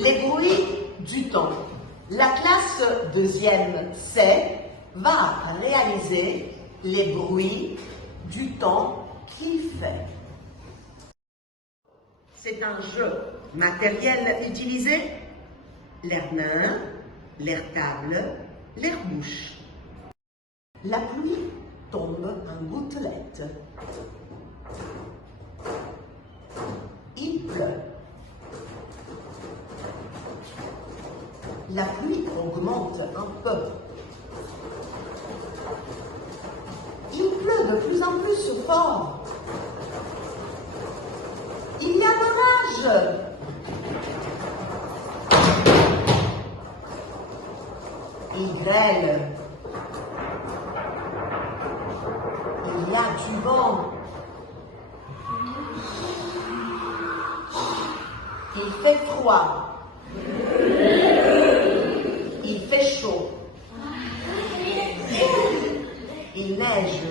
Les bruits du temps. La classe deuxième C va réaliser les bruits du temps qu'il fait. C'est un jeu matériel utilisé, l'air main, l'air table, l'air bouche. La pluie tombe en gouttelettes. Il pleut. La pluie augmente un peu. Il pleut de plus en plus fort. Il y a l'orage. Il grêle. Il y a du vent. Il fait froid. Il fait chaud. Il neige.